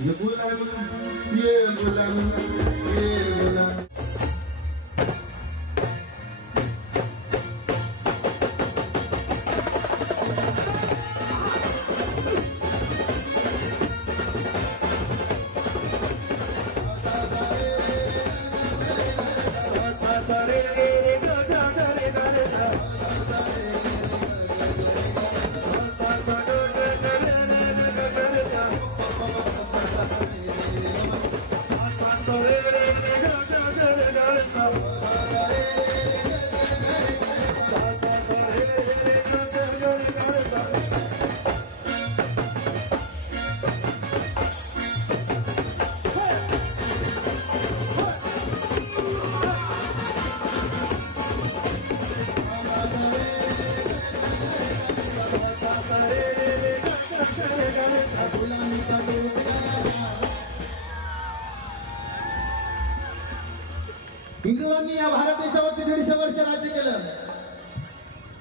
ये गुलाम ये गुलाम ये गुलाम इंग्रजांनी या भारत देशावरती 150 वर्ष राज्य केलं,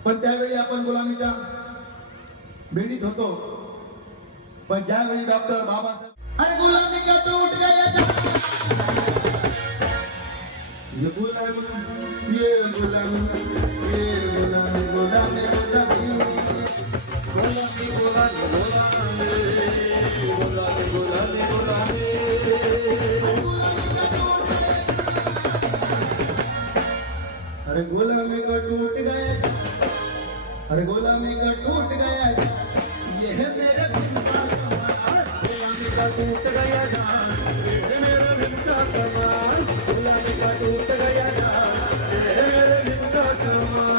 पण त्यावेळी आपण गुलामीच्या बेडीत होतो. पण ज्यावेळी डॉक्टर बाबासाहेब अरे गुलामी का तो उठ गया ये गुलाम ये गुलाम ये गुलाम गुलाम गुलामी गुलामी गुलामी गुलामी गुलामी अरे गुलामी का टूट गया अरे गुलामी का टूट गया ये है मेरे गुलामी का टूट गया ये है मेरे दिल का कमाल गुलामी का टूट गया ये है मेरे दिल का कमाल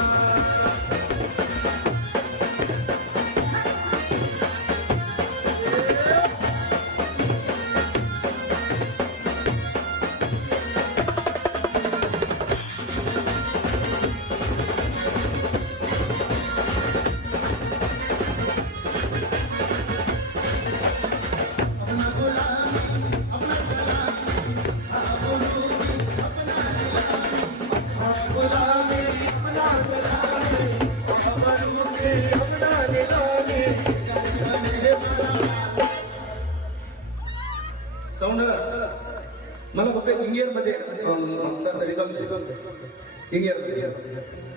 मला फक्त इंडियन मध्ये इंडियन